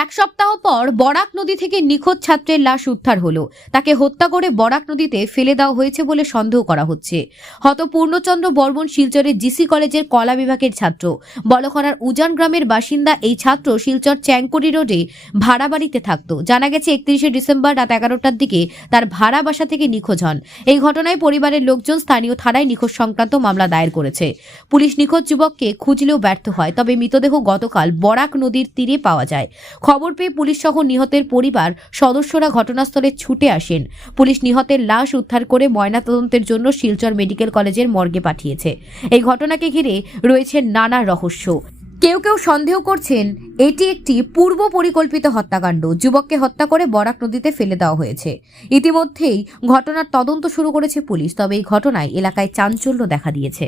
এক সপ্তাহ পর বরাক নদী থেকে নিখোঁজ ছাত্রের লাশ উদ্ধার হলো। তাকে হত্যা করে বরাক নদীতে ফেলে দেওয়া হয়েছে বলে সন্দেহ করা হচ্ছে। হত পূর্ণচন্দ্র বর্মন শিলচরের জিসি কলেজের কলা বিভাগের ছাত্র। বলখরার উজান গ্রামের বাসিন্দা এই ছাত্র শিলচর চ্যাংকুড়ি রোডে ভাড়া বাড়িতে থাকতো। জানা গেছে, একত্রিশে ডিসেম্বর রাত এগারোটার দিকে তার ভাড়া বাসা থেকে নিখোঁজ হন। এই ঘটনায় পরিবারের লোকজন স্থানীয় থানায় নিখোঁজ সংক্রান্ত মামলা দায়ের করেছে। পুলিশ নিখোঁজ যুবককে খুঁজলেও ব্যর্থ হয়, তবে মৃতদেহ গতকাল বরাক নদীর তীরে পাওয়া যায়। খবর পেয়ে পুলিশ সহ নিহতের পরিবার সদস্যরা ঘটনাস্থলে ছুটে আসেন। পুলিশ নিহতের লাশ উদ্ধার করে ময়নাতদন্তের জন্য শিলচর মেডিকেল কলেজের মর্গে পাঠিয়েছে। এই ঘটনাকে ঘিরে রয়েছে নানা রহস্য। কেউ কেউ সন্দেহ করছেন, এটি একটি পূর্ব পরিকল্পিত হত্যাকাণ্ড। যুবককে হত্যা করে বরাক নদীতে ফেলে দেওয়া হয়েছে। ইতিমধ্যেই ঘটনার তদন্ত শুরু করেছে পুলিশ, তবে এই ঘটনায় এলাকায় চাঞ্চল্য দেখা দিয়েছে।